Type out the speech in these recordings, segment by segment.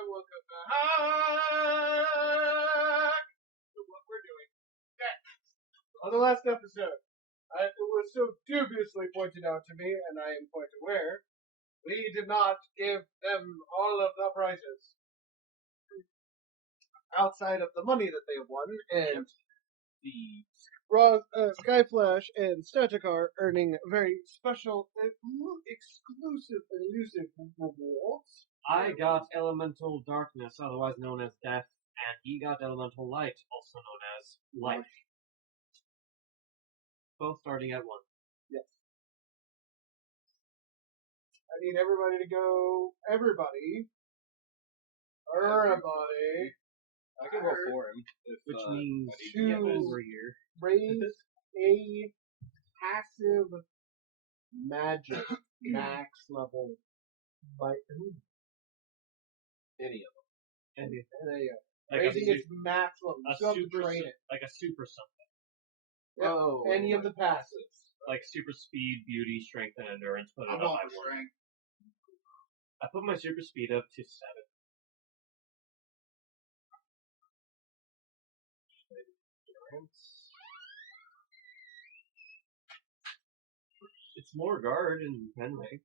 welcome back to what we're doing next. On the last episode, it was so dubiously pointed out to me, and I am quite aware, we did not give them all of the prizes. Outside of the money that they won, and the Skyflash and Statikar earning very special, exclusive, and elusive rewards. I got Elemental Darkness, otherwise known as Death, and he got Elemental Light, also known as Life. Both starting at 1. Yes. I need everybody to go. Everybody. I can roll for him. Which means to get over here. Raise a passive magic max level by any of them. raising its max level. You still have to train it. Like a super something. Yep. Oh, Any of the passives. Like super speed, beauty, strength, and endurance. Put it I'm on on my my one. strength. I put my super speed up to 7. It's more guard and Henry.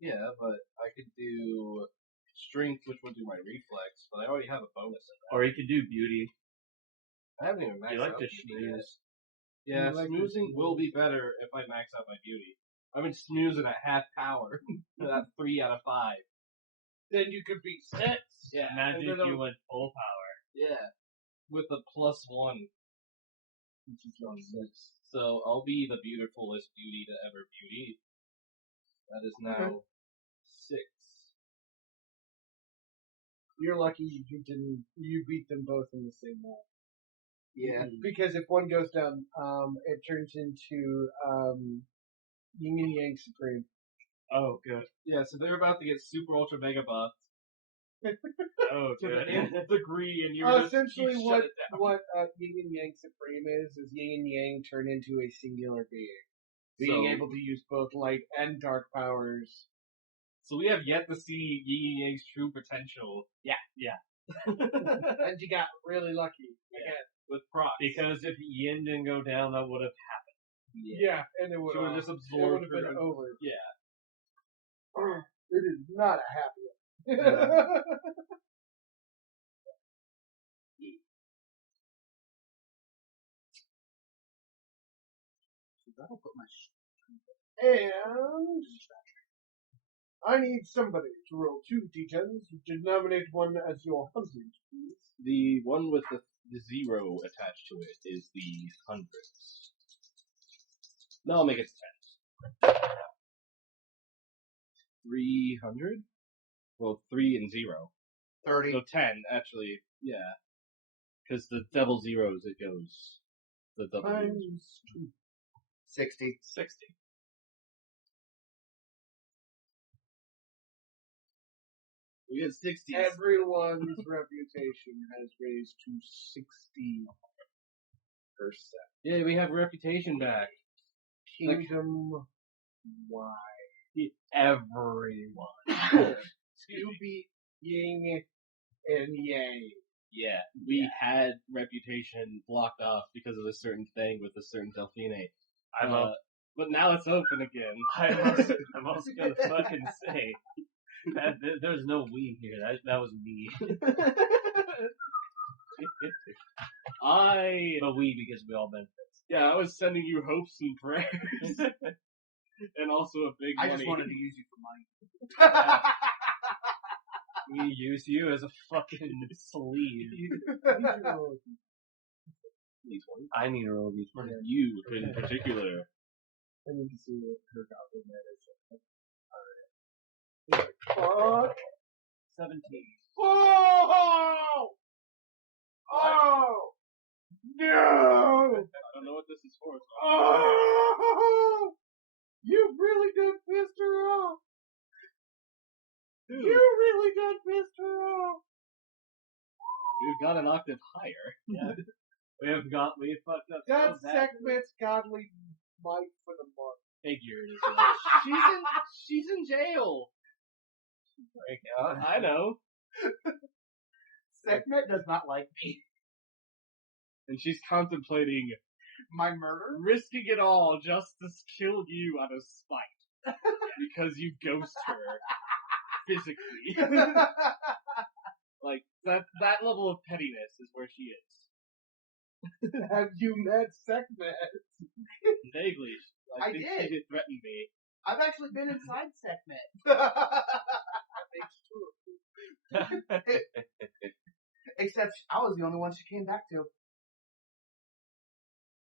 Yeah, but I could do strength, which would do my reflex, but I already have a bonus in that. Or you could do beauty. I haven't even maxed You like out to beauty yet. snooze. Yeah, You like to snoozing snooze. will be better if I max out my beauty. I've been snoozing at half power. That's 3 out of 5. Then you could be 6. Yeah, Imagine and if then you went full power. Yeah, with the +1. Which is not 6. So I'll be the beautifulest beauty to ever beauty. That is now 6. You're lucky you beat them both in the same round. Yeah. Because if one goes down, it turns into Yin and Yang Supreme. Oh, good. Yeah, so they're about to get super ultra mega buffed Oh, to the good. nth degree, and you're just Essentially, you what shut it down. Yin and Yang Supreme is Yin and Yang turn into a singular being, being So- able to use both light and dark powers. So we have yet to see Yi Yang's true potential. And you got really lucky again. With procs. Because if Yin didn't go down, that would have happened. Yeah, and it would She would have just it absorbed would have been her. over. Yeah. It is not a happy one. That'll put my And I need somebody to roll 2 d10s. Denominate one as your hunting, please. The one with the 0 attached to it is the hundreds. No, I'll make it 10. 300? Well, 3 and 0. 30. So 10, actually, yeah. Because the double zeros, it goes. The double zeros. Times 2. 60. 60. We get 60. Everyone's reputation has raised to 60%. Yeah, we have reputation back. Kingdom wide. Everyone. To beat Yin and Yang. Yeah, we had reputation blocked off because of a certain thing with a certain Delphine. But now it's open again. I'm also gonna fucking say that there's no we here. That was me. But we because we all benefit. Yeah, I was sending you hopes and prayers. And also a big I money. just wanted to use you for money. We use you as a fucking sleeve. These ones. I need to roll these for You in particular. I need to see what her goblin is. Alright. Fuck. 17. Oh! Oh! No! I don't know what this is for. Oh! You really done pissed her off. Dude, You really done pissed her off. we've got an octave higher. We fucked up. That so bad. segment's godly might for the month. Figured as She's in jail. well. I know. Sekhmet does not like me. And she's contemplating My murder? risking it all just to kill you out of spite. Because you ghost her physically. Like, that level of pettiness is where she is. Have you met Sekhmet? Vaguely. I think did. She did threaten me. I've actually been inside Sekhmet. Except I was the only one she came back to.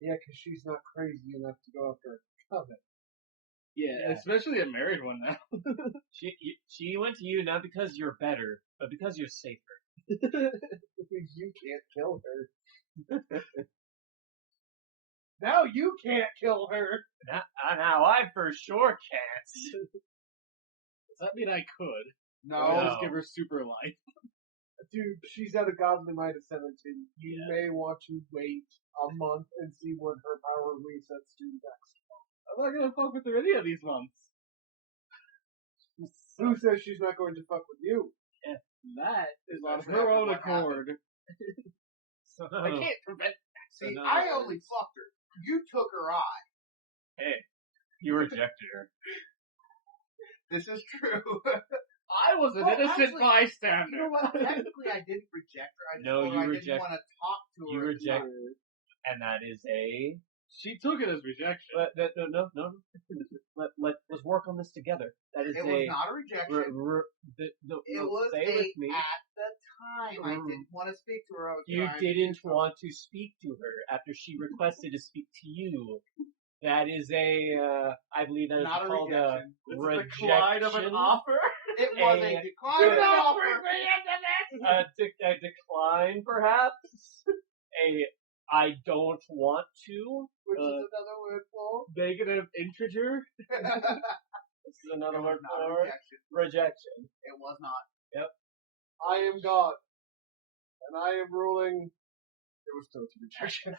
Yeah, because she's not crazy enough to go after a coven. Yeah, especially a married one now. She went to you not because you're better, but because you're safer. You can't kill her. Now you can't kill her. Now I for sure can't. Does that mean I could? No. I'll just give her super life. Dude, she's at a godly might of 17. You may want to wait a month and see what her power resets to next. I'm not gonna fuck with her any of these months. Who says she's not going to fuck with you? That is on That's her own what accord. So, I can't prevent that. See, no, I only fucked her. You took her eye. you rejected her. This is true. I was an Well, innocent actually, bystander. You know what? Technically, I didn't reject her. I just No, told you her I reject- didn't want to talk to her. You at the reject, time. and that is a. She took it as rejection. No. Let's work on this together. That is It was not a rejection. It was say a, with me. at the time, I didn't want to speak to her. I was You trying to didn't do want to speak to her after she requested to speak to you. That is a. I believe that is Not a called rejection. It's a a decline of an rejection. offer. It was a decline of an offer. A decline, perhaps. I don't want to. Which is another word for Negative integer. This is another word Not a for rejection. rejection. It was not. I am God. And I am ruling. It was still a rejection.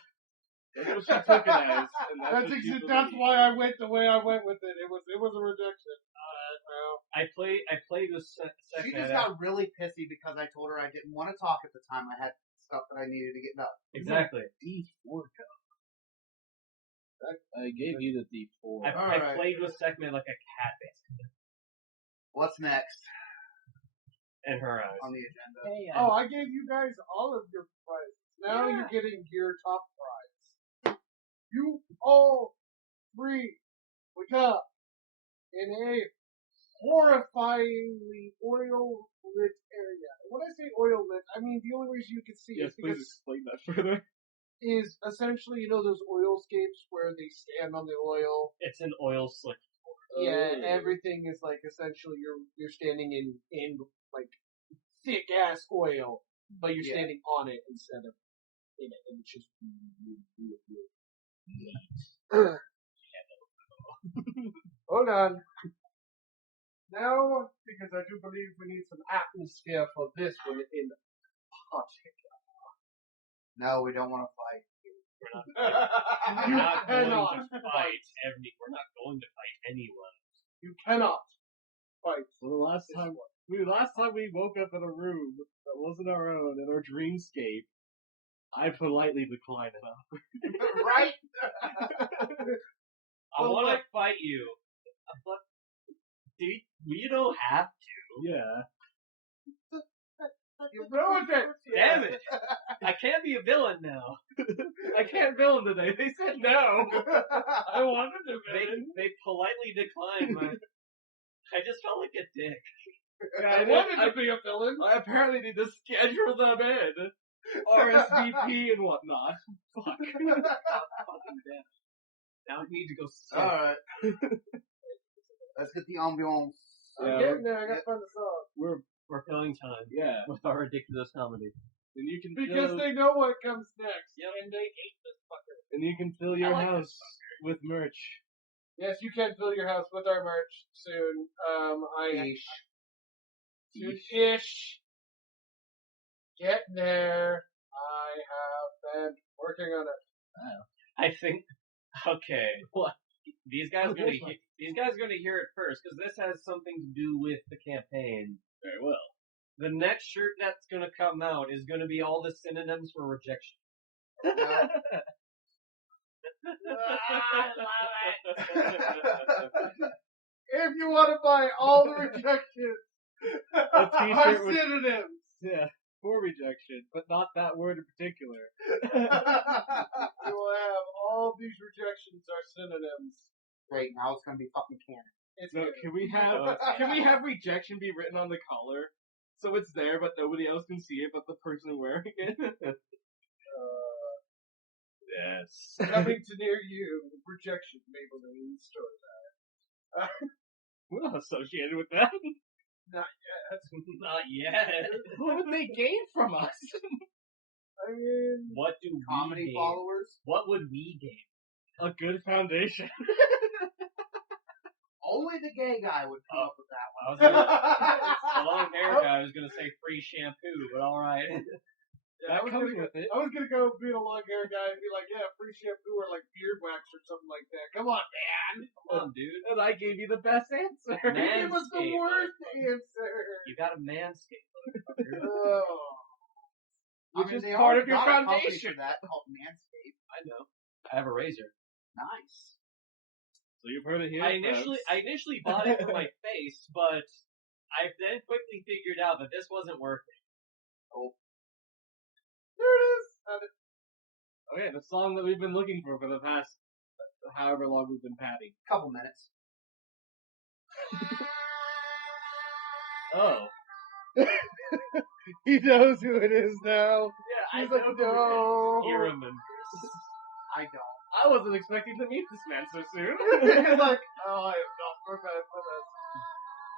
That's what she took it as. And That's why I went the way I went with it. It was a rejection. Alright, well. I played with She second. just got really pissy because I told her I didn't want to talk at the time. I had stuff that I needed to get done. Exactly. D4 I gave you the D4. I Alright. played with Sekhmet like a cat, basically, What's next in her eyes. on the agenda? Oh, I gave you guys all of your prizes. Now you're getting your top prize. You all three wake up in a horrifyingly oil-lit area. When I say oil-lit, I mean the only reason you can see Yes, is please because explain that further. is essentially, you know, those oilscapes where they stand on the oil. It's an oil slick. Yeah, everything is like essentially you're standing in like thick ass oil, but you're Yeah. standing on it instead of in it, and it's just really Hold on. Now, because I do believe we need some atmosphere for this one in particular. No, we don't want to fight. We're You not going cannot to fight we're not going to fight anyone. You cannot fight. Well, the last time we woke up in a room that wasn't our own in our dreamscape, I politely declined an offer. Right? I want to fight you, but dude, we don't have to. Yeah. You ruined it! Damn it! I can't be a villain now. I can't villain today. They said no. I wanted to villain. They politely declined my. I just felt like a dick. Yeah, I wanted to be a villain. I apparently need to schedule them in. RSVP and whatnot. Fuck. Fucking damn. Now we need to go. Alright. Let's get the ambiance. I'm Yeah, getting there. I gotta find the song. We're filling time Yeah. with our ridiculous comedy. And you can Because fill, they know what comes next. And they hate this fucker. and you can fill your I like house with merch. Yes, you can fill your house with our merch soon. Soon-ish. Getting there. I have been working on it. I think. Okay. What? These guys are gonna hear it first because this has something to do with the campaign. Very well. The next shirt that's gonna come out is gonna be all the synonyms for rejection. No. If you want to buy all the rejections, A t-shirt are with- synonyms. Yeah, for rejection, but not that word in particular. You will have all these rejections are synonyms. Great, now it's gonna be fucking canon. It's No, good. can we have rejection be written on the collar? So it's there, but nobody else can see it but the person wearing it? Yes. Coming to near you, rejection Maybelline store. We're not associated with that. Not yet. What would they gain from us? I mean, What do we Comedy gain? followers? What would we gain? A good foundation. Only the gay guy would come up with that one. I was gonna, the long hair guy was gonna say free shampoo, but alright. I was comes gonna with it. I was gonna go be a long hair guy and be like, yeah, free shampoo or like beard wax or something like that. Come on, man. Come on, dude. And I gave you the best answer. Man. It was the Manscaped. worst answer. You got a manscape. Oh. Which is they part already of your got a company foundation. for that called Manscaped. I know. I have a razor. Nice. So you've heard it here. I initially bought it for my face, but I then quickly figured out that this wasn't worth it. There it is. Okay, the song that we've been looking for the past however long we've been patting. Couple minutes. Oh. He knows who it is now. Yeah, He's like, no. He remembers. I don't. I wasn't expecting to meet this man so soon. He's like, oh, I am not prepared for this.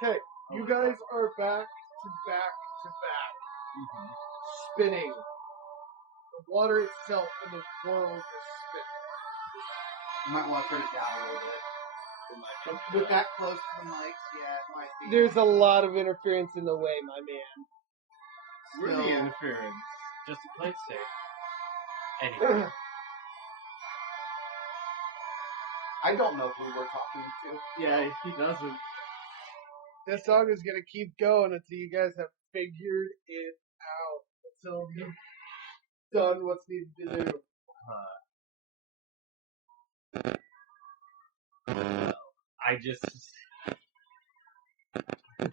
Okay, you guys are back to back to back. Spinning. The water itself in the world is spinning. You might want to turn it down a little bit. With that close to the mics, yeah, it might be. There's a lot of interference in the way, my man. We're Still- the interference. Just to play it safe. Anyway. I don't know who we're talking to. Yeah, he doesn't. This song is gonna keep going until you guys have figured it out. Until you've done what's needed to do. I just... I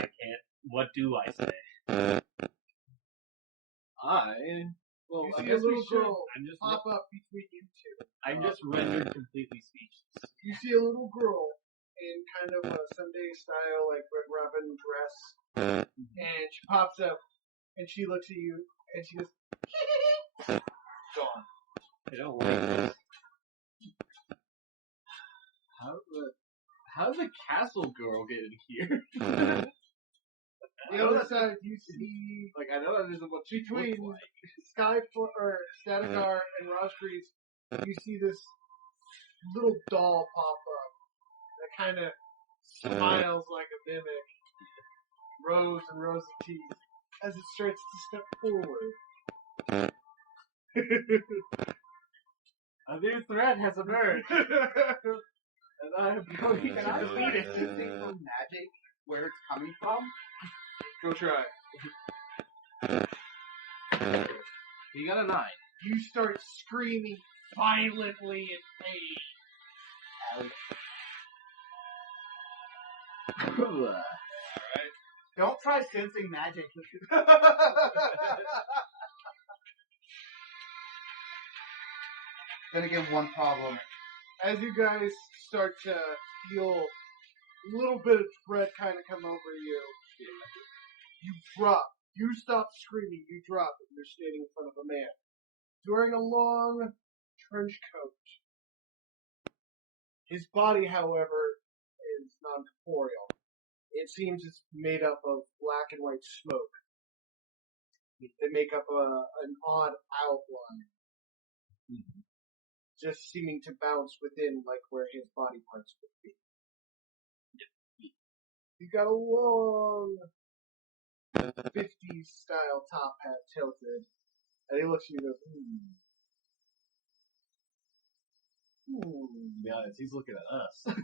can't... What do I say? Well, You I see guess a little we should. girl I'm just... pop up between you two. I'm just rendered completely speechless. You see a little girl in kind of a Sunday style, like Red Robin dress, and she pops up and she looks at you and she goes, gone. I don't like this. How did the castle girl get in here? The other side, you see Like, I know that isn't what she between looks like. Statigar and Rosgreaves, you see this little doll pop up that kind of smiles like a mimic, rows and rows of teeth, as it starts to step forward. A new threat has emerged, and I am going Can I to try delete it. sensing from magic where it's coming from? Go try. You got a 9. You start screaming violently in pain. Don't try sensing magic. Then again, one problem. As you guys start to feel a little bit of dread kind of come over you, you drop. You stop screaming, you drop, and you're standing in front of a man. He's wearing a long trench coat. His body, however, is non-corporeal. It seems it's made up of black and white smoke. They make up an odd outline. Just seeming to bounce within, like where his body parts would be. He's got a long 50s style top hat tilted, and he looks at you and goes, To be honest, he's looking at us.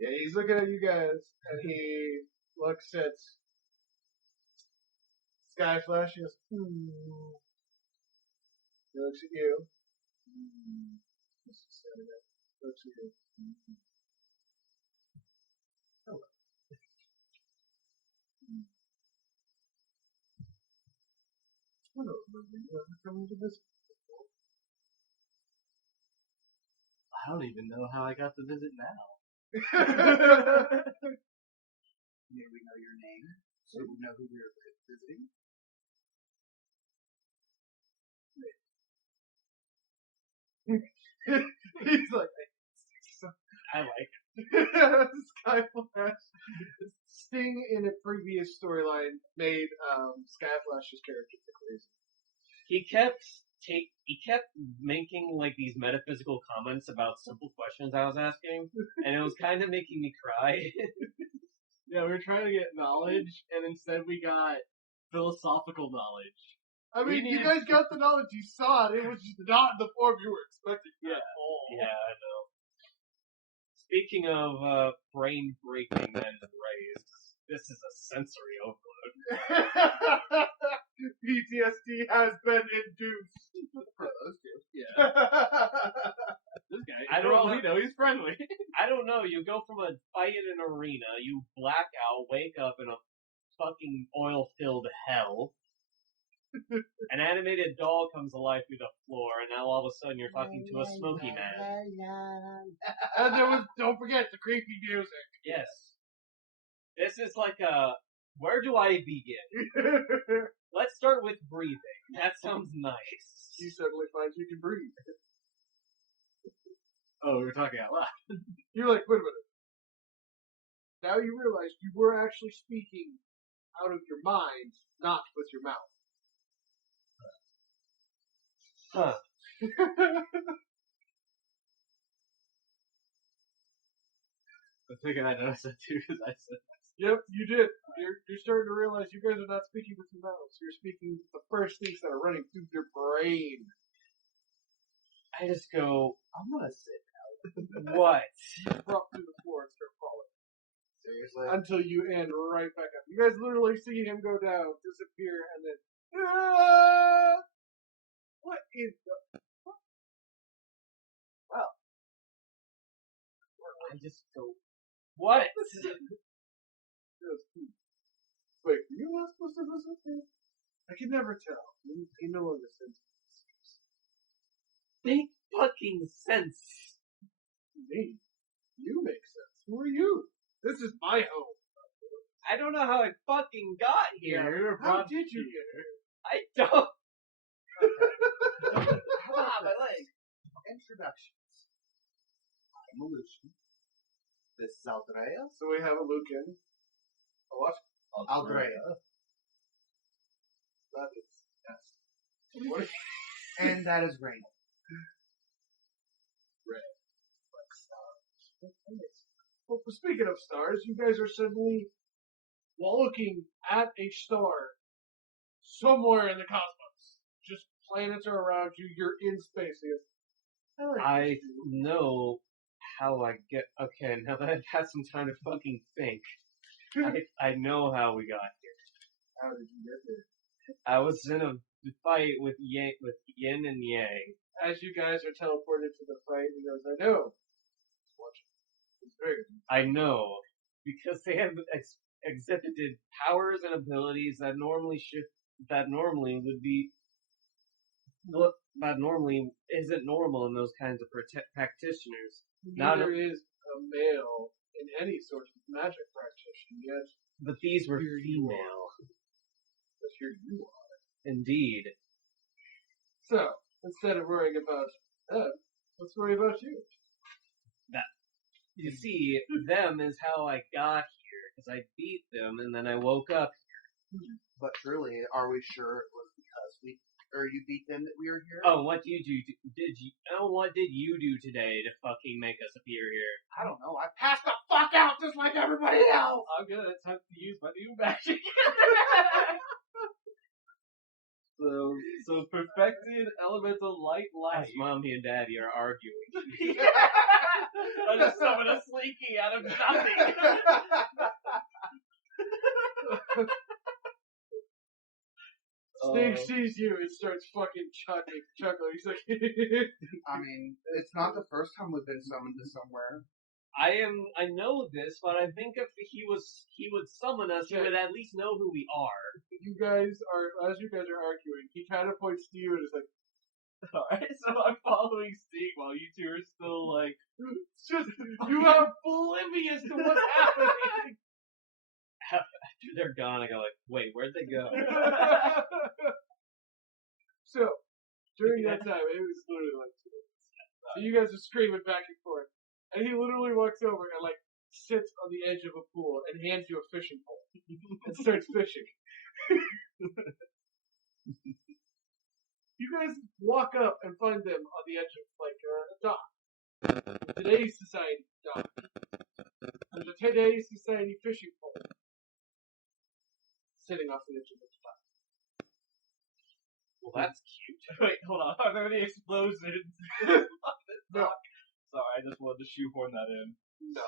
Yeah, he's looking at you guys, and he looks at Sky Flash goes, He looks at you. Looks at you. Hello. Hello, Lily. You ever come to visit? I don't even know how I got to visit now. May we know your name so we know who we're visiting? He's like, I like it. Sky Flash. Sting in a previous storyline made Sky Flash's character crazy. He kept making like these metaphysical comments about simple questions I was asking, and it was kind of making me cry. Yeah, we were trying to get knowledge, and instead we got philosophical knowledge. I mean, We you needed guys got the knowledge, you saw it, it was just not in the form you were expecting at all. Yeah, I know. Speaking of brain breaking and raised, this is a sensory overload. PTSD has been induced. For those two. Yeah. This guy, I for don't all know. we know, he's friendly. I don't know, you go from a fight in an arena, you black out, wake up in a fucking oil-filled hell. An animated doll comes alive through the floor, and now all of a sudden you're talking to a smoky man. And there was, don't forget, the creepy music. Yes. This is like a, where do I begin? Let's start with breathing. That sounds nice. You suddenly find you can breathe. Oh, we were talking out loud. You're like, wait a minute. Now you realize you were actually speaking out of your mind, not with your mouth. Huh. I figured I noticed that too, because I said that. Yep, you did. You're starting to realize you guys are not speaking with your mouths. You're speaking with the first things that are running through your brain. I just go, I'm gonna sit what? Drop through the floor and start falling. seriously. Until you end right back up. You guys literally see him go down, disappear, and then... What is the... I just go, what? Wait, are you not supposed to listen to me? I can never tell. He no longer sends Make fucking sense. me. You make sense. Who are you? This is my home. I don't know how I fucking got Yeah, here. we were How brought did you get here? I don't. Ah, my leg. Introductions. I'm Lucian. This is Aldrea. So we have a Lucan. A what? Aldrea. That is... Yes. What is And that is Rain. Well, speaking of stars, you guys are suddenly looking at a star somewhere in the cosmos. Just planets are around you. You're in space. I know how I get. Okay, now that I've had some time to fucking think, I know how we got here. How did you get there? I was in a fight with Yin and Yang. As you guys are teleported to the fight, he goes, I know. Watch it. It's very good. I know because they have exhibited powers and abilities that normally isn't normal in those kinds of practitioners. Neither is a male in any sort of magic practitioner yet. But these were female. But here you are. Indeed. So, instead of worrying about them, let's worry about you. You see, them is how I got here, because I beat them, and then I woke up. But truly, are we sure it was because you beat them that we are here? Oh, what did you do? What did you do today to fucking make us appear here? I don't know. I passed the fuck out just like everybody else! I'm gonna attempt to use my new magic. So perfected elemental light. As mommy and daddy are arguing. I just summoned a slinky out of nothing. Stig sees you and starts fucking chuckling. He's like, I mean, it's not the first time we've been summoned to somewhere. I know this, but I think if he would summon us, he would at least know who we are. as you guys are arguing, he kind of points to you and is like, Alright, so I'm following Stig while you two are still like, just, you are oblivious to what's happening. After they're gone, I go like, wait, where'd they go? So, during that time, it was literally like 2 minutes. So you guys are screaming back and forth. And he literally walks over and like sits on the edge of a pool and hands you a fishing pole and starts fishing. You guys walk up and find them on the edge of like a dock. Today's Society dock. There's a Today's Society fishing pole sitting off the edge of the dock. Well, that's cute. wait, hold on, are there any explosions? No. Sorry, I just wanted to shoehorn that in. No.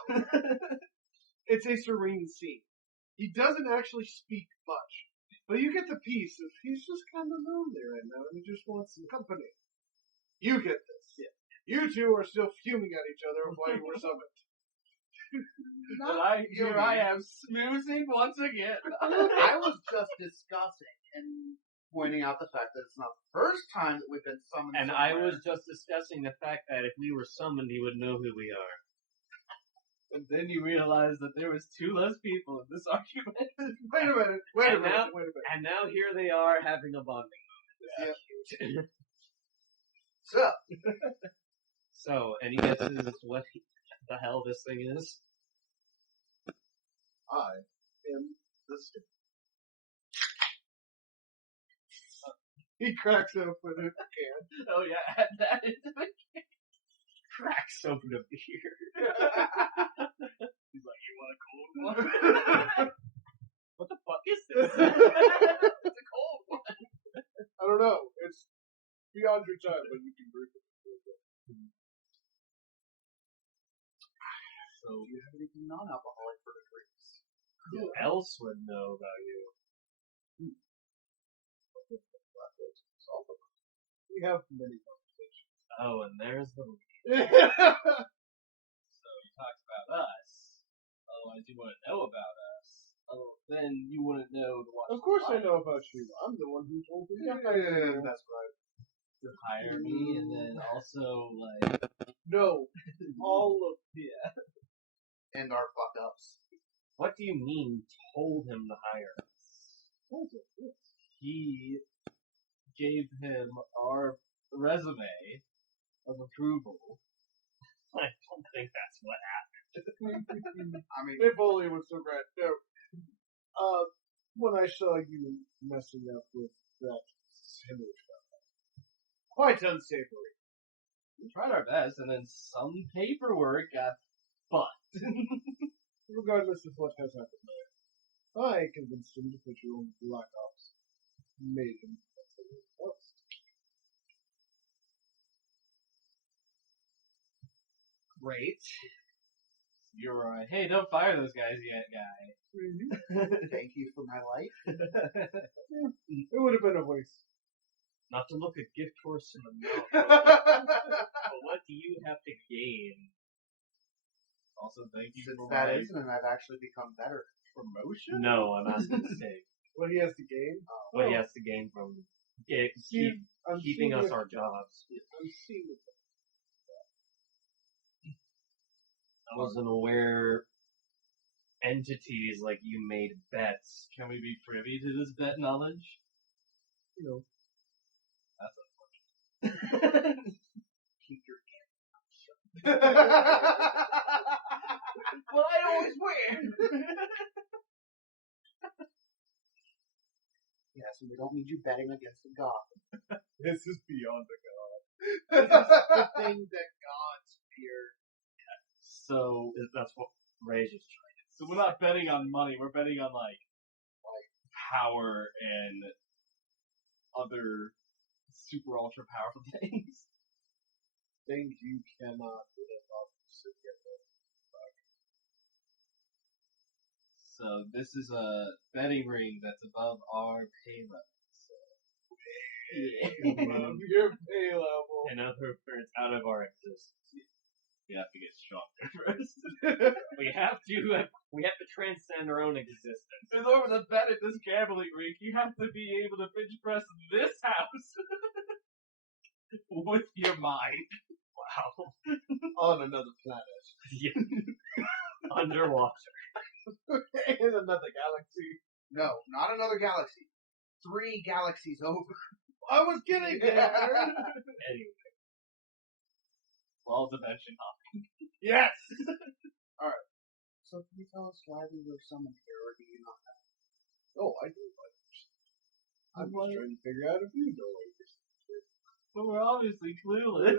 It's a serene scene. He doesn't actually speak much, but you get the piece of he's just kind of lonely right now and he just wants some company. You get this. Yeah. You two are still fuming at each other while you were summoned. But here I am smoozing once again. I was just discussing and pointing out the fact that it's not the first time that we've been summoned And somewhere. I was just discussing the fact that if we were summoned, he would know who we are. And then you realize that there was 2 less people in this argument. Wait a minute. Wait a minute. And now here they are having a bonding moment. Yeah. So, So, any guesses what the hell this thing is? I am the stick. He cracks open a can. Oh yeah, add that into the Cracks open a beer. He's like, you want a cold one? What the fuck is this? It's a cold one. I don't know. It's beyond your time, but you can brew it. do you have anything non-alcoholic for the drinks? Who else would know about you? We have many conversations. Oh, and there's the... So he talks about us. Otherwise, you wouldn't know about us. Oh, then you wouldn't know to watch. Of course I know about you. I'm the one who told you. Yeah, that's right. To hire me, and then also like No. All of And our fuck-ups. What do you mean, told him to hire us? he gave him our resume of approval. I don't think that's what happened. I mean, if only it was so great. No. When I saw you messing up with that sandwich guy. Quite unsavory. We tried our best, and then some paperwork got fucked. Regardless of what has happened there. I convinced him to put you on Black Ops. Made him post. Great. You're right. Hey, don't fire those guys yet, guy. thank you for my life. It would have been a waste. Not to look a gift horse in the mouth, but what do you have to gain? Also, thank you Since for that my isn't, and I've actually become better. promotion. No, I'm asking Stig. What he has to gain? What he has to gain from keeping us our jobs. I'm seeing it. I wasn't aware entities like you made bets. Can we be privy to this bet knowledge? You know. That's unfortunate. Keep your Well, I always win. Yes, and we don't need you betting against a god. This is beyond the god. This is the thing that gods fear. So that's what Rage is trying. So we're not betting on money. We're betting on like power and other super ultra powerful things. Things you cannot live up to get with. So this is a betting ring that's above our pay level. So Above your pay level. In other words, out of our existence. You have to get stronger first. We have to transcend our own existence. In order to bet at this gambling rink, you have to be able to bench press this house with your mind. Wow. On another planet. Underwater. In another galaxy. No, not another galaxy. 3 galaxies over. I was kidding, there. Anyway. Laws of mention hopping. Yes! So can you tell us why we were summoned here, or do you not know? Oh, I do. I'm just trying to figure out if you know what you're saying. But we're obviously clueless.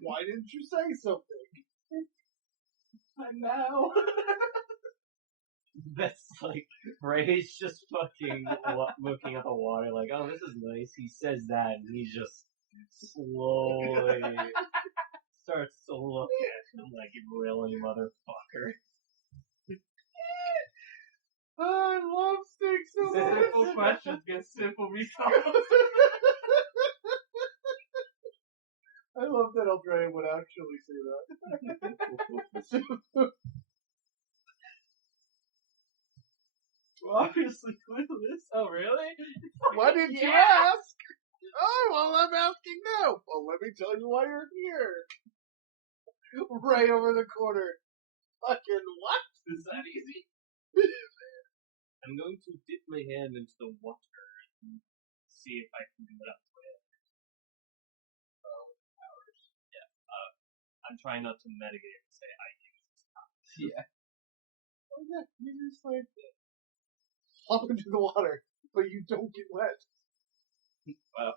Why didn't you say something? I know. That's like, Ray's just fucking looking at the water like, oh, this is nice. He says that, and he just slowly starts to look at him like, really, motherfucker? I love steak so much. Simple questions get simple results. I love that Eldraine would actually say that. We're obviously clueless. Oh, really? Why didn't you ask? Oh, well, I'm asking now. Well, let me tell you why you're here. Right over the corner. Fucking what? Is that easy? I'm going to dip my hand into the water and see if I can do it up to my powers. Yeah. I'm trying not to metagame and say I use this power. Yeah. Oh, yeah, you just like hop into the water, but you don't get wet. Well,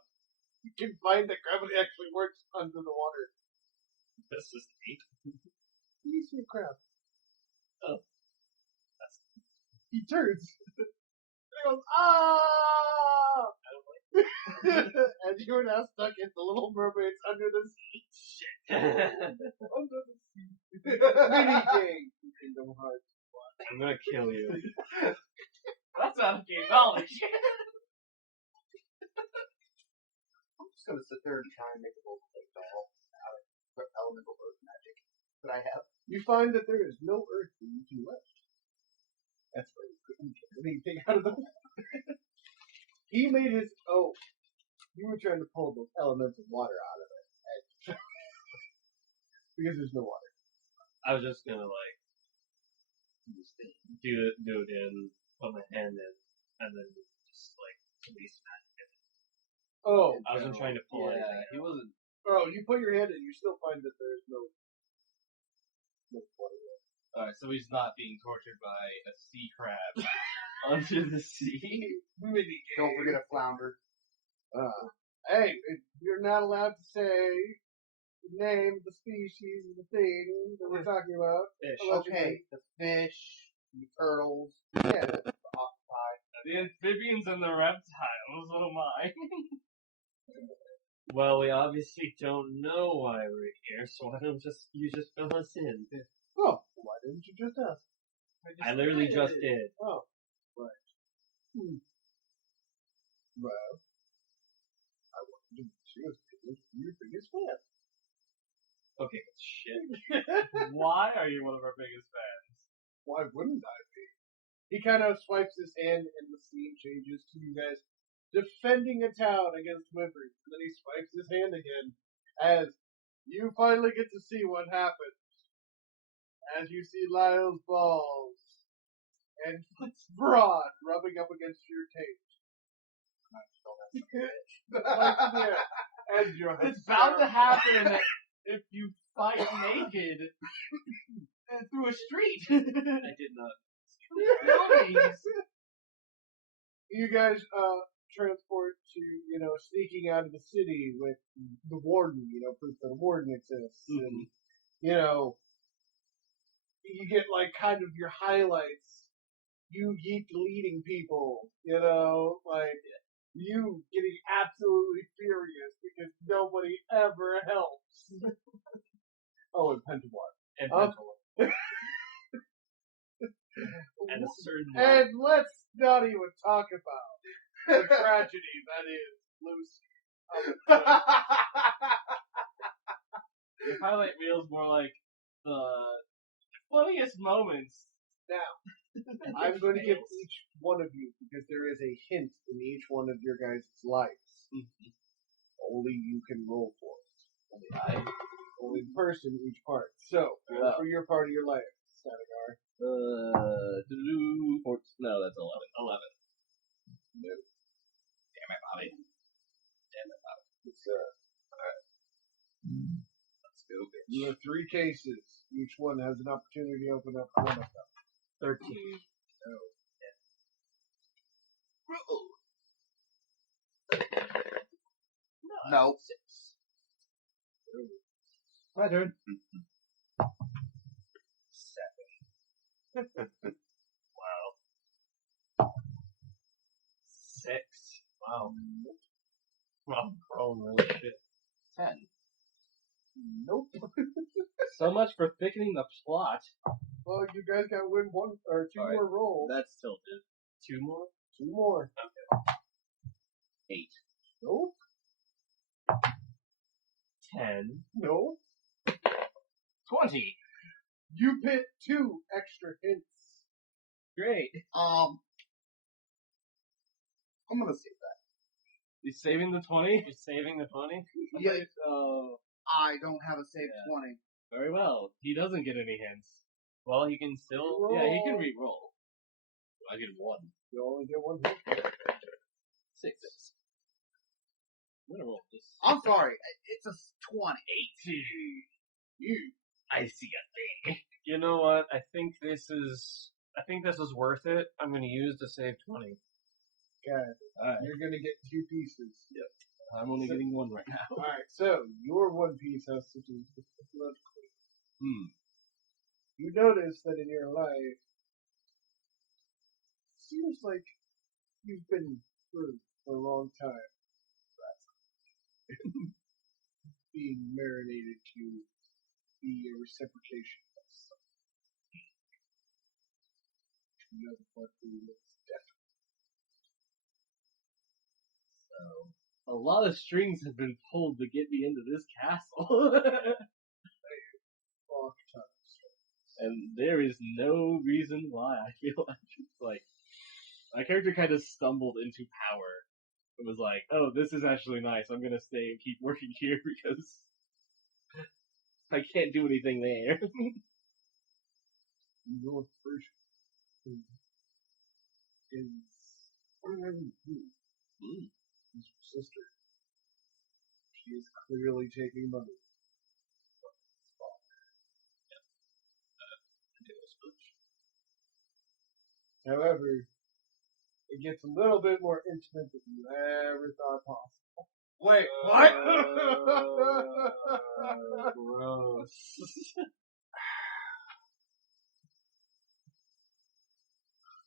you can find that gravity actually works under the water. this is neat. You see a crab. Oh. He turns. And he goes, ah! And you're now stuck in the Little Mermaids under the sea. Shit. Under the sea. Mini game. Kingdom Hearts. I'm gonna kill you. That's out of game knowledge. I'm just gonna sit there and try and make a little fake doll out of elemental earth magic that I have. You find that there is no earth for you to left. That's why you couldn't get anything out of the water. He made his. Oh, you were trying to pull the elemental water out of it. Because there's no water. I was just gonna like do it in, put my hand in, and then just like release magic. Oh, I wasn't trying to pull anything. He wasn't. Oh, you put your hand in, you still find that there's no water. Alright, so he's not being tortured by a sea crab under the sea. Mini Don't forget a flounder. Hey, you're not allowed to say the name, the species, the thing that we're talking about. Fish. Okay, the fish, the turtles, Yeah. the octopi. The amphibians and the reptiles, oh my. Well, we obviously don't know why we're here, so why don't you just fill us in? Oh, why didn't you just ask? I literally just did. Oh, right. Well, I wanted to meet you as your biggest fan. Okay, shit. Why are you one of our biggest fans? Why wouldn't I be? He kind of swipes his hand and the scene changes to you guys defending a town against Wimpery. And then he swipes his hand again as you finally get to see what happens. As you see Lyle's balls and Braun rubbing up against your tape. And your It's bound to happen if you fight naked through a street. I did not. You guys transport to, sneaking out of the city with the warden, proof that a warden exists. And, you get like kind of your highlights. You keep leading people, like you getting absolutely furious because nobody ever helps. Oh, and Pentawar. And Pentawar. And a certain And let's not even talk about the tragedy that is Lucy. Your highlight reel is more like the funniest moments. I'm going to give each one of you, because there is a hint in each one of your guys' lives. Only you can roll for it. Only person each part. So, roll for your part of your life, Statigar. No, that's 11. 11. No. Damn it, Bobby. It's, alright. Let's go, bitch. You have 3 cases. Each one has an opportunity to open up one of them. 13. No. 6. My turn. 7. Wow. 6. Wow. Well, holy shit. 10. Nope. So much for thickening the plot. Well, you guys got to win 1 or 2 Alright. more rolls. That's tilted. 2 more? 2 more. 8. Nope. 10. Nope. 20. You pick 2 extra hints. Great. I'm gonna save that. You saving the 20? You're saving the 20? Yeah. Oh, I don't have a save Yeah. 20. very well. He doesn't get any hints. Well, he can still. Yeah, he can re-roll. I get 1. You only get 1 hint. 6. I'm gonna roll this. I'm sorry. It's a 20. 18. I see a thing. You know what? I think this is worth it. I'm going to use to save 20. Okay. Alright. You're going to get 2 pieces. I'm only getting 1 right now. Alright, so your 1 piece has to do with the blood queen. You notice that in your life, seems like you've been through for a long time. Being marinated to be a reciprocation of something. You know the blood queen is definitely. So, a lot of strings have been pulled to get me into this castle. Fuck tons. And there is no reason why. I feel like it's like my character kind of stumbled into power. It was like, oh, this is actually nice. I'm gonna stay and keep working here because I can't do anything there. Your first is his sister. She is clearly taking money. However, it gets a little bit more intimate than you ever thought possible. Wait, what? Gross.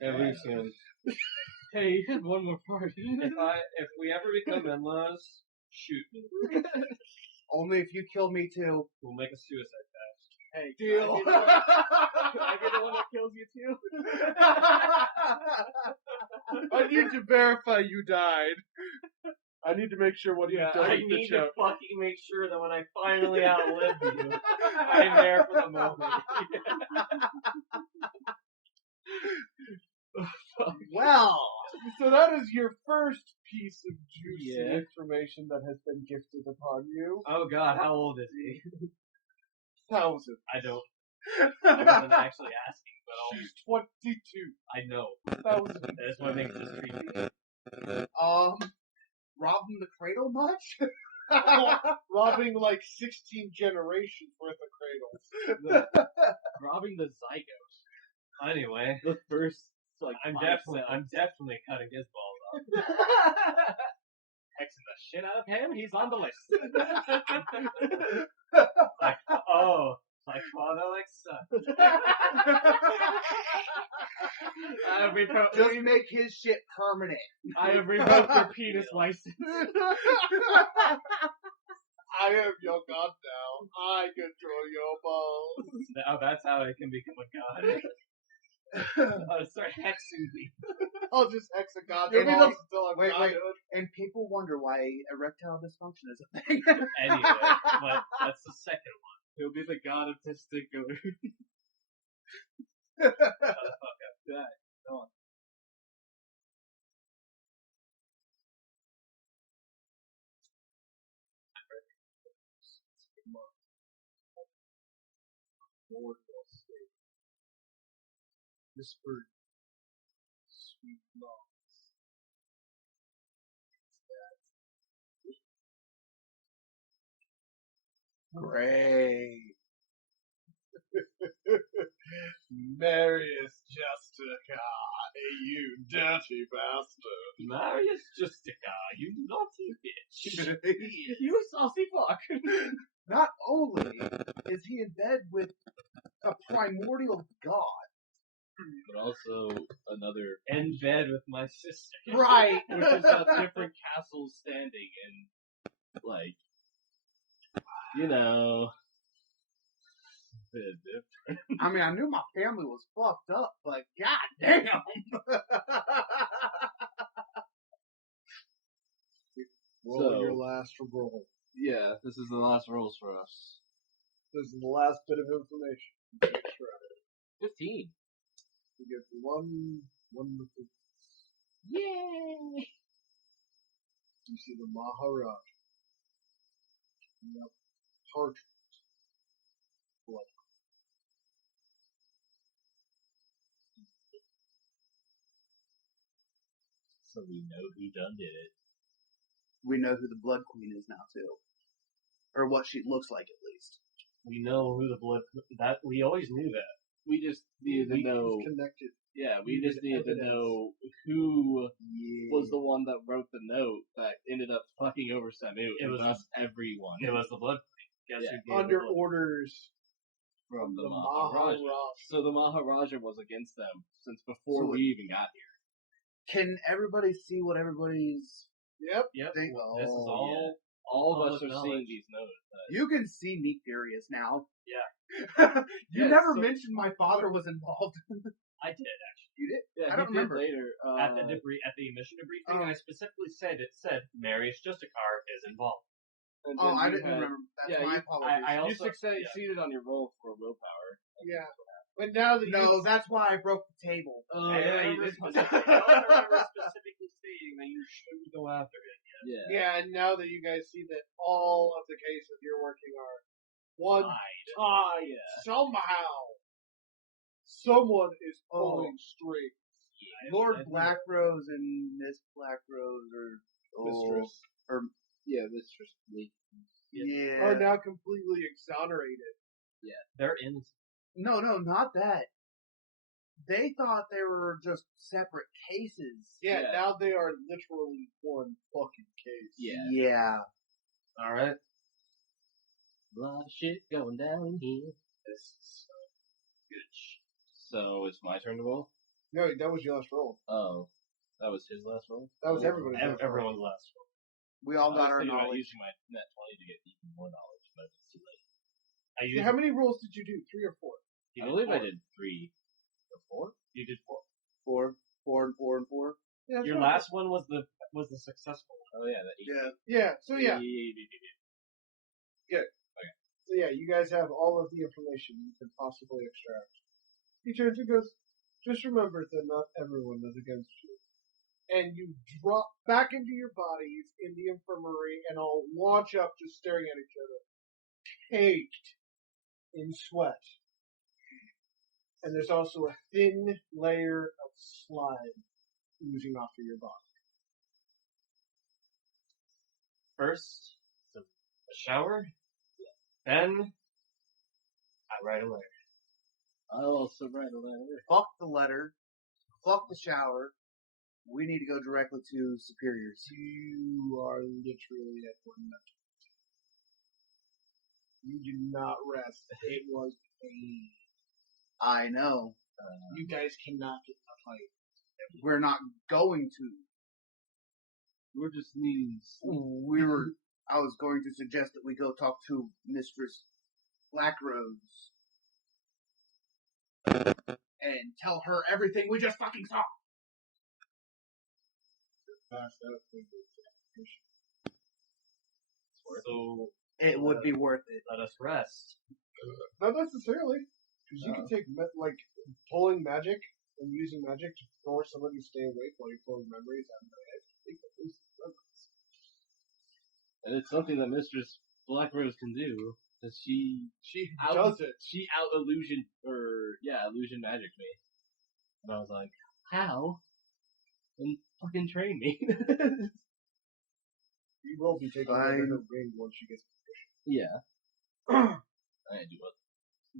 Hey, Lucian. Hey, you had one more part. If we ever become in-laws, shoot me. Only if you kill me too. We'll make a suicide pact. Hey, Deal. Can I get the one that kills you too? I need to verify you died. I need to make sure what you I doesn't need show. to fucking make sure that when I finally outlive you, I'm there for the moment. Well, So that is your first piece of juicy Yeah. information that has been gifted upon you. Oh god, how old is he? 1,000. I wasn't actually asking, but She's 22. I know. 1,000. That's what makes this creepy. robbing the cradle much? Robbing like 16 generations worth of cradles. Robbing the zygote. Anyway, The first, like, I'm 5 definitely cutting his balls off. Hexing the shit out of him, he's on the list. Like, oh, like father, like son. I have revoked, Just make his shit permanent. I have revoked your penis license. I am your god now. I control your balls. Now that's how I can become a god. I'll start hexing people. I'll just hex a god You'll be the- until I'm wait, wait. godhood. And people wonder why erectile dysfunction is a thing. Anyway, but that's the second one. He'll be the god of testicular. Shut the fuck up. Whispered sweet loves. Great. Marius Justica, you dirty bastard. Marius Justica, you naughty bitch. You saucy fuck. Not only is he in bed with a primordial god, But also another, In bed with my sister. right? which has got different castles standing and, like, you know, a bit different. I mean, I knew my family was fucked up, but goddamn. Roll So- your last roll. Yeah, this is the last rolls for us. This is the last bit of information. Make sure 15. you get one wonderful. Yay! You see the Maharaj. Yep. Parchment. Blood. So we know who done did it. We know who the Blood Queen is now too, or what she looks like at least. We know who the blood. That we always knew that. We just needed to know. Connected. Yeah, we just needed needed to evidence. know who Yeah. was the one that wrote the note that ended up fucking over Samu. It was- us everyone. It was the blood. Guess Yeah. who gave Under the blood? orders from the the Maharaja. Maharaja. So the Maharaja was against them since before So we even got here. Can everybody see what everybody's Yep. Yep. thing? This is all. Yeah. All of us Public are seeing knowledge. these notes. You can see Meek Darius now. Yeah. You Yeah, never so- mentioned my father was involved. I did actually. You did? Yeah, I don't he did remember. later. At the mission debriefing, oh. I specifically said Marius Justicar is involved. and Oh, then I you didn't had- remember. That's yeah, my you- apologies. I You also succeeded on your roll for willpower. Yeah. But now that no, that's why I broke the table. Oh, I yeah, remember you did. specifically, I remember specifically stating that you shouldn't go after it. Yeah. yeah, and now that you guys see that all of the cases you're working are one tied Yeah. somehow, someone is Oh. pulling strings. Lord Blackrose and Miss Blackrose Mistress Yeah, Mistress Lee. Yeah. are now completely exonerated. They're in. No, not that. They thought they were just separate cases. Yeah, Yeah. now they are literally one fucking case. Yeah. Yeah. All right. A lot of shit going down here. This is good. So it's my turn to roll? No, that was your last roll. Oh. That was his last roll? That was everybody's last roll. Everyone's last one. We all I got was our thinking about knowledge. using my net 20 to get even more knowledge, but it's too late. I Yeah, used. how many rolls did you do? 3 or 4? you I did believe I four. did 3 or 4. You did 4. 4, 4, and 4. Yeah, that's Your right. last one was the successful one. Oh yeah, that 8. Yeah. Yeah, so yeah. Yeah. So yeah, you guys have all of the information you can possibly extract. He turns and goes, just remember that not everyone is against you. And you drop back into your bodies in the infirmary and all launch up just staring at each other. Caked in sweat. And there's also a thin layer of slime oozing off of your body. First, a shower. Then, I write a letter. I'll also write a letter. Fuck the letter. Fuck the shower. We need to go directly to superiors. You are literally at one minute. You do not rest. It was pain. I know. You guys cannot get the fight. We're not going to. We're just needing. I was going to suggest that we go talk to Mistress Blackrose. and tell her everything we just fucking saw. So It would be worth it. let us rest. Not necessarily, because you can take pulling magic and using magic to force somebody to stay awake while you're pulling memories out of their head. And it's something that Mistress Blackrose can do. Because she does it. She illusion magic me. And I was like, how? And fucking train me. You will be taking over her ring once she gets. Yeah. I didn't do it.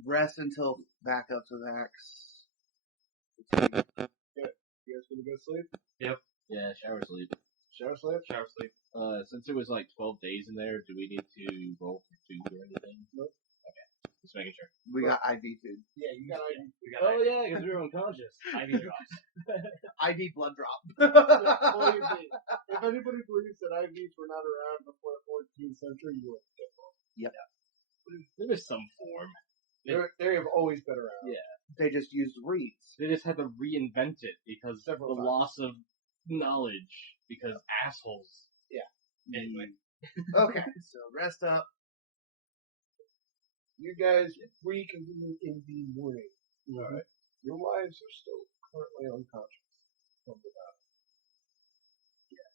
Rest until back up to Vax. You guys gonna go sleep? Yeah, shower sleep. Shower sleep? Shower sleep. Since it was like 12 days in there, do we need to roll for food or anything? Nope. Okay. Just making sure. We got IV food. Yeah, you got ID. We got Oh yeah, because we were unconscious. IV drops. IV blood drop. Well, if anybody believes that IVs were not around before the 14th century, you are different. There was some form. They have always been around. Yeah. They just used reeds. They just had to reinvent it because Several the times. loss of knowledge. Because assholes. Anyway. Okay, so rest up. You guys reconvene in the morning. Alright. Your wives are still currently unconscious from the battle. Yeah.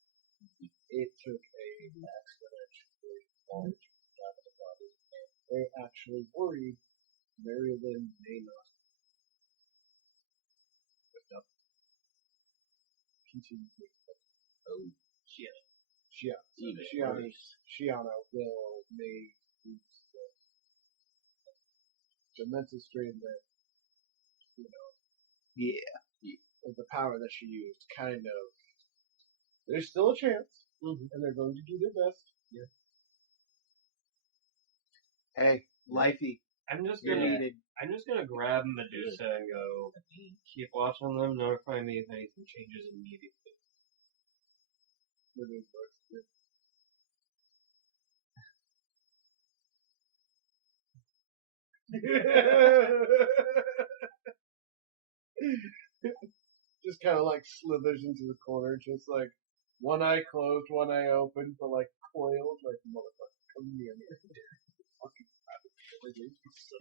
It took a exponentially long time out of the body. They actually worried Marilyn may not continue. Oh, shit. Shiana will may use the mental strain that, with the power that she used, kind of. There's still a chance, and they're going to do their best. Yeah. Hey, lifey. I'm just You're gonna needed. grab Medusa and go keep watch on them. Notify me if anything changes immediately. Just kind of like slithers into the corner, just like one eye closed, one eye open, but like coiled, like motherfucker, come near me.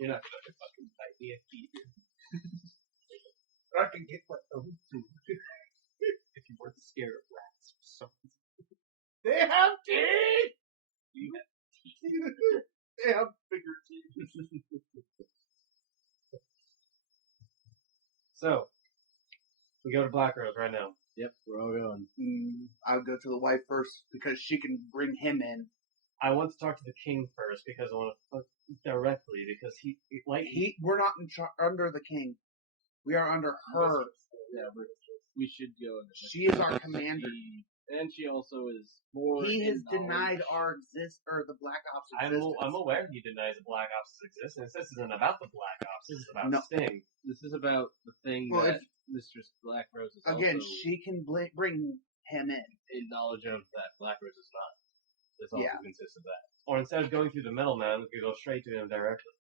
You're not gonna fucking bite me and eat you I can get my own food. if you weren't scared of rats or something. They have teeth. You have They have bigger teeth. So, we go to Black Rose right now. Yep, we're all going. I would go to the wife first because she can bring him in. I want to talk to the king first because I want to talk directly because We're not under the king. We are under her. Yeah, we should go. She is our commander. And she also is more. He has in denied knowledge. the Black Ops I'm existence. aware he denies the Black Ops' existence. This isn't about the Black Ops. This is about No. Sting. This is about the thing Well, that Mistress Black Rose is Again, also she can bring him in knowledge of that Black Rose is not. This also Yeah. consists of that. Or instead of going through the middleman, we could go straight to him directly.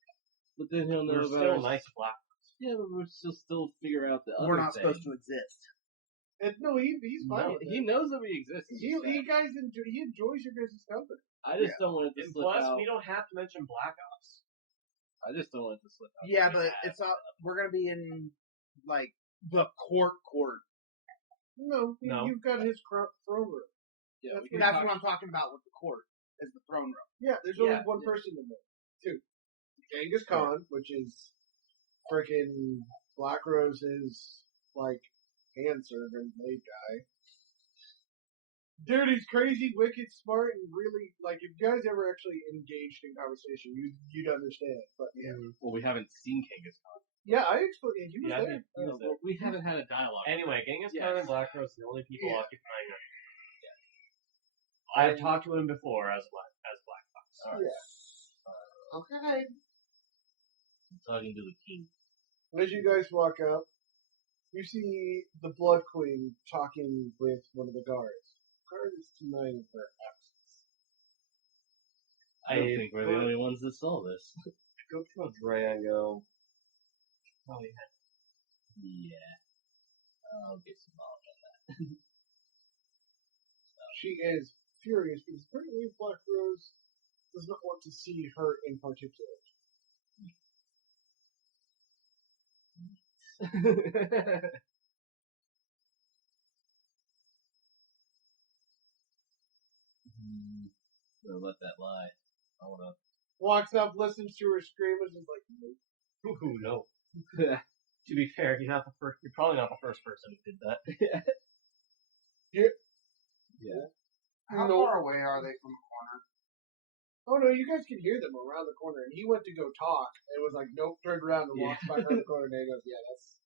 But then he'll know We're about still us. nice to Black. Yeah, but we'll still figure out the other We're not thing. supposed to exist. And no, he's fine. No, with he it. knows that we exist. He enjoys your guys' company. I just don't want it to And slip plus, out. we don't have to mention Black Ops. I just don't want it to slip out. Yeah, but it's we're gonna be in like the court. No, No. You've got his throne room. Yeah, we That's can That's talk- what I'm talking about with the court. Is the throne room. Yeah, there's Yeah. only one person in there. Two. Genghis Khan, which is freaking Black Rose's, like, handservant, maid guy. Dude, he's crazy, wicked, smart, and really, like, if you guys ever actually engaged in conversation, you'd understand. But, yeah. Well, we haven't seen Genghis Khan. Yeah, I explained, he was Yeah, there. he was there. We haven't had a dialogue. Anyway, Genghis Yes. Khan and Black Rose are the only people Yeah. occupying it. I have talked to him before as Black Fox. Alright. Okay. Talking to the king. As you guys walk up, you see the Blood Queen talking with one of the guards. The guard is denying her absence. I don't think we're the only ones that saw this. Go to Dre and go. Oh, yeah. Yeah. I'll get some knowledge on that. She is furious because apparently Black Rose does not want to see her in particular. Gonna let that lie. I wanna. Walks up, listens to her scream, and is like, Ooh, no. To be fair, you're probably not the first person who did that. Yeah. How No. far away are they from the corner? oh no, you guys can hear them around the corner. And he went to go talk, and was like, nope, turned around and walked back around the corner, and he goes, yeah, that's...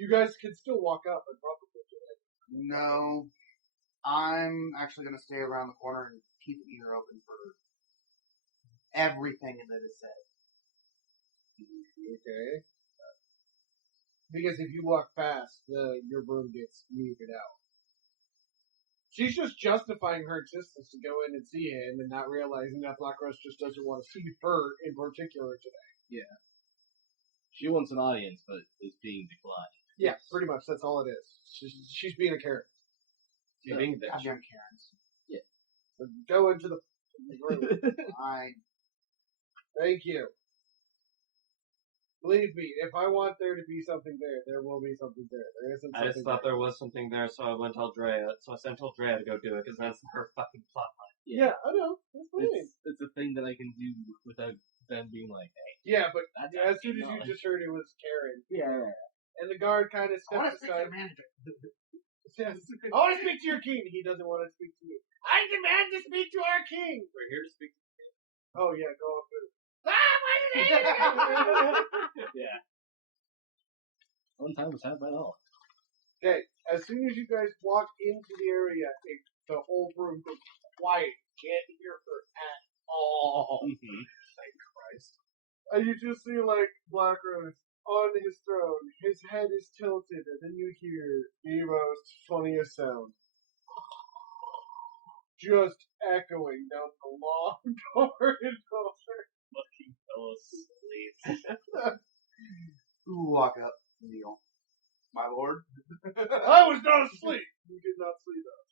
You guys can still walk up and probably do it. No. I'm actually going to stay around the corner and keep an ear open for everything that is said. Okay. Because if you walk past, your room gets muted out. She's just justifying her existence to go in and see him and not realizing that Black Rose just doesn't want to see her in particular today. Yeah. She wants an audience, but is being declined. Yeah, pretty much. That's all it is. She's being a Karen. You're being a bitch. Goddamn Karens. So go into the room. Thank you. Believe me, if I want there to be something there, there will be something there. There isn't something I just thought there. there was something there, so I went to Aldrea. So I sent Aldrea to go do it, because that's her fucking plot line. Yeah, I know. That's fine. It's a thing that I can do without them being like, hey. Yeah, but That's as soon as you knowledge. just heard it was Karen. Yeah. And the guard kind of I want steps to speak to aside. the manager. Yes. I want to speak to your king. He doesn't want to speak to you. I demand to speak to our king. We're here to speak. Oh yeah, go up there. Yeah. One time was had by all. Okay, as soon as you guys walk into the area, the whole room goes quiet. Can't hear her at all. Thank Christ. And you just see like Black Rose on his throne. His head is tilted, and then you hear the most funniest sound. Just echoing down the long corridor. Fucking fell asleep. Who walk up? Kneel. My lord? I was not asleep. You did not see that.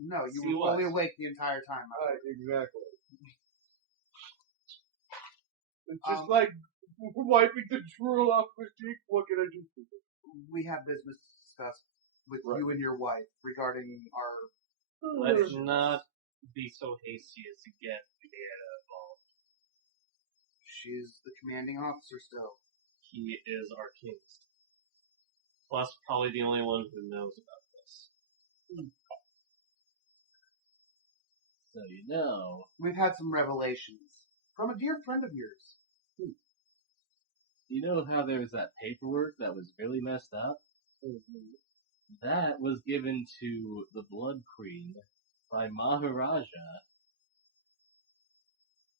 No, you He were fully was. awake the entire time. My lord. Exactly. It's just like wiping the drool off my cheek. What can I do for you? We have business to discuss with Right. you and your wife regarding our... Let's not be so hasty as to get involved. She's the commanding officer still. He is our king. Plus, probably the only one who knows about this. So you know. We've had some revelations from a dear friend of yours. You know how there was that paperwork that was really messed up? That was given to the Blood Queen by Maharaja.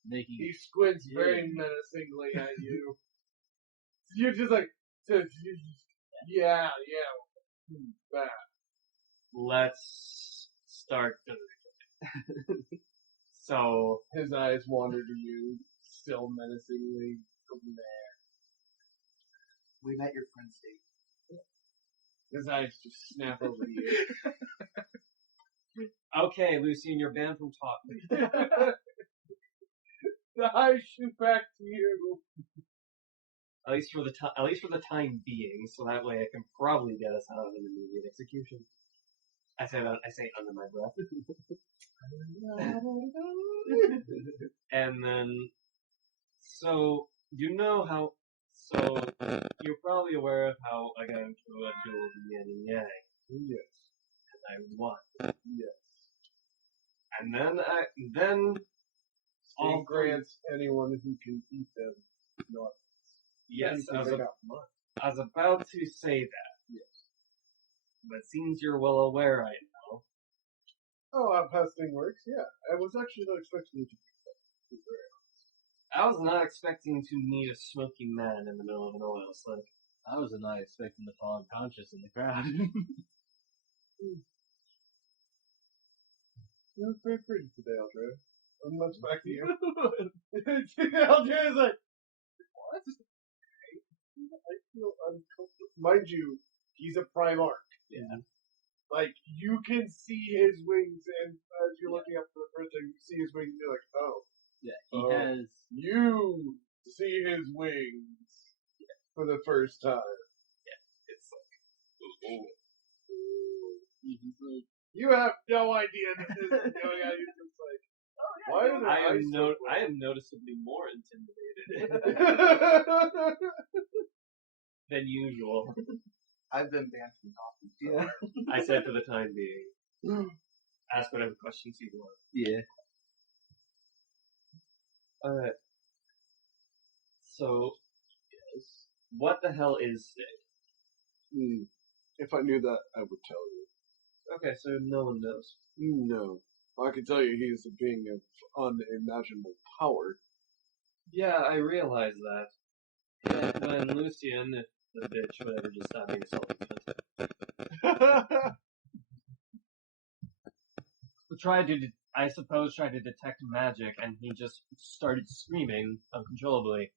Making He squints very menacingly at you. You're just like, yeah. Bad. Let's start doing it. So, His eyes wander to you, still menacingly. We met your friend Steve. His eyes just snap over to you. okay, Lucian, you're banned from talking. The eyes shoot back to you. At least for the time being, so that way I can probably get us out of an immediate execution. I say under my breath. And then, so, you know how, so, you're probably aware of how I got into a duel with Yin and Yang. Yes. And I won. Yes. And then, All grants anyone who can eat them. Not. yes, I I was about to say that. Yes. But it seems you're well aware I know. Oh, how this thing works? Yeah. I was actually not expecting you to do that. I was not expecting to meet a smoky man in the middle of an oil slick. I was not expecting to fall unconscious in the crowd. You're very pretty today, Aldrea. I'm much back to you. Aldrea is like, what? I feel uncomfortable. Mind you, he's a Primarch. Yeah. Like, you can see his wings, and as you're looking up for the first time, you see his wings, and you're like, oh. Yeah, he Oh. has. You see his wings for the first time. It's like. You have no idea that this is going on. You're just like, why are the eyes so I am noticeably more intimidated quick? than usual. I've been banned from talking. So. I said for the time being. Ask whatever questions you want. Yeah. Alright. So, what the hell is Sid? If I knew that, I would tell you. Okay, so no one knows. No. I can tell you he's a being of unimaginable power. Yeah, I realize that. But when Lucian, if the bitch, whatever, just stopped being assaulted. Tried to detect magic, and he just started screaming uncontrollably.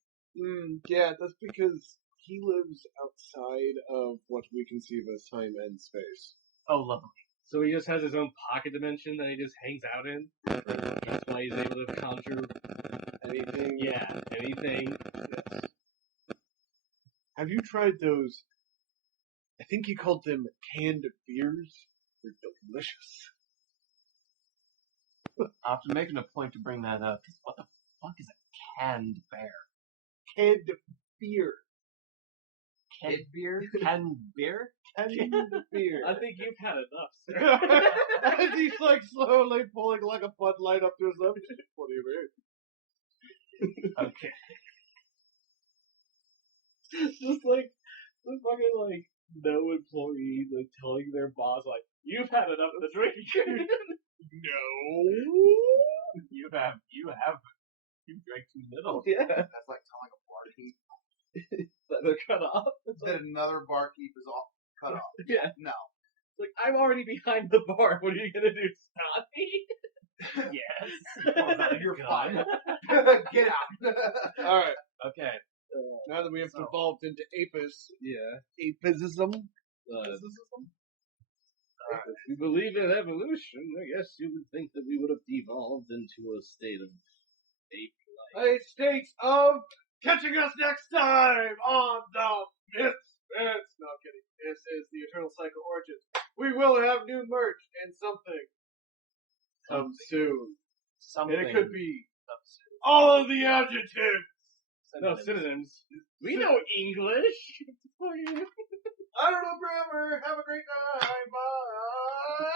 Yeah, that's because he lives outside of what we conceive as time and space. Oh, lovely. So he just has his own pocket dimension that he just hangs out in? That's why he's able to conjure Anything? Yeah, anything. Yes. Have you tried those? I think he called them canned beers. They're delicious. After making a point to bring that up, what the fuck is a canned bear? Canned beer. Canned beer? Canned beer? Canned beer. I think you've had enough, sir. As he's like slowly pulling like a Bud Light up to his lips. What do you mean? Okay. Just like the fucking like no employee like telling their boss like you've had enough of the drink. No. You drank too little. Yeah. That's like telling a barkeep That they're cut off. that another barkeep is all cut off. Yeah. No. It's like I'm already behind the bar. What are you gonna do? Stop me? Yes. You're fine. Get out. Alright, Okay. now that we have So- evolved into Apis. Yeah. Apisism? If you believe in evolution, I guess you would think that we would have devolved into a state of A state of catching us next time on the Misfits. No, I'm kidding. This is the Eternal Cycle Origins. We will have new merch and something come soon. Something. And it could be all of the adjectives. no synonyms. We know English. I don't know grammar. Have a great time. Bye.